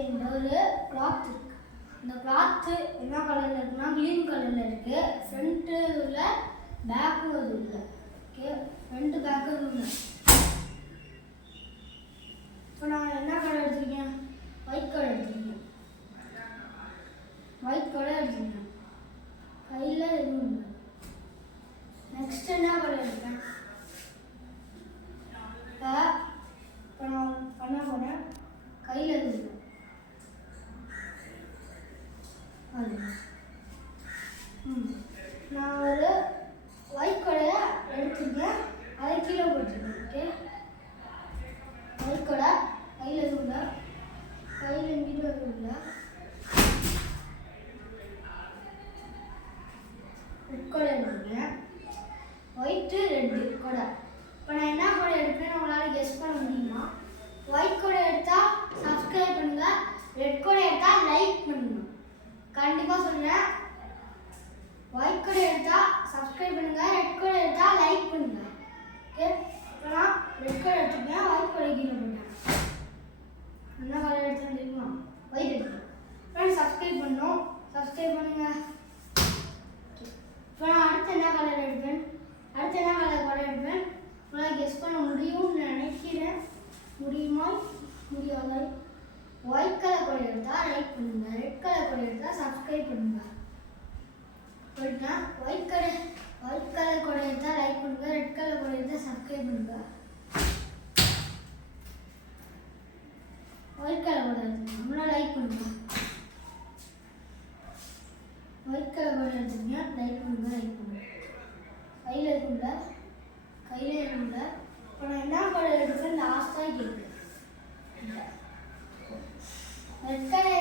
இந்த ஒரு கிளாத் இருக்கு. இந்த கிளாத் என்ன கலர்ல இருக்குன்னா கிரீன் கலர்ல இருக்கு. ஃப்ரண்ட் உள்ள பேக் அது உள்ள. ஓகே, ஃப்ரண்ட் பேக் அது உள்ள. இப்போ நான் என்ன கலர் எடுத்துருக்கேன்? ஒயிட் கலர் எடுத்துருக்கேன். ஒயிட் கலர் எடுத்துருக்கேன். கையில் எதுவும் இல்லை. நெக்ஸ்ட் என்ன கலர் எடுப்பேன்? இப்போ நான் பண்ண போனேன். கையில் எதுவும் இல்லை. நான் ஒரு ஒயிட் கலரை எடுத்துருக்கேன். அதை கீழே போட்டுருக்கேன். ஓகே, ஒயிட் கலர் கையில் எதுவும் இல்லை. கையில் எங்கிட்ட எதுவும் இல்லை. ரெட் கலர் எடுத்துருக்கேன். ஒயிட்டு ரெட்டு கொடை. இப்போ நான் என்ன கொடை எடுப்பேன்னு உங்களால் கெஸ் பண்ண முடியுமா? ஒயிட் கொடை எடுத்தால் சப்ஸ்கிரைப் பண்ணுங்க, ரெட் கொடை எடுத்தால் லைக் பண்ணுங்க. கண்டிப்பாக சொல்கிறேன், ஒயிட் கொடை எடுத்தால் சப்ஸ்கிரைப் பண்ணுங்க, ரெட் கொடை எடுத்தால் லைக் பண்ணுங்க. ஓகே, இப்போ நான் ரெட் கொடை எடுத்துருக்கேன். ஒயிட் கொடை கீழே போட்டேன். என்ன கலர் எடுத்தேன்னு தெரியுமா? ஒயிட் எடுத்தேன். ஃப்ரெண்ட்ஸ் சப்ஸ்கிரைப் பண்ணணும், சப்ஸ்கிரைப் பண்ணுங்க. இப்போ நான் அடுத்து என்ன கலர் எடுப்பேன்? அடுத்து என்ன கலர் கொடை எடுப்பேன்? உங்களால் கெஸ் பண்ண முடியும்னு நினைக்கிறேன். முடியுமா? முடியாது. ஒயிட் கலர் கொடை எடுத்தால் லைக் பண்ணுங்க, ரெட் கலர் கொடை எடுத்தால் சப்ஸ்கிரைப் பண்ணுங்க. போயிட்டேன். ஒயிட் கலர் கொடை எடுத்தால் லைக் பண்ணுங்க, ரெட் கலர் கொடை எடுத்தால் சப்ஸ்கிரைப் பண்ணுங்க. ஒயிட் கலர் கொடை எடுத்துங்க, நம்மளால் லைக் பண்ணுங்க. ஒயிட் கலர் கொடை எடுத்துங்க, லைக் பண்ணுங்க, லைக் பண்ணுங்க. கையில் இருக்கும்ல, கையில் இருக்கும்ல. இப்போ நான் என்ன கொடை எடுப்பேன் லாஸ்ட்டாக கேட்குறேன். Red colour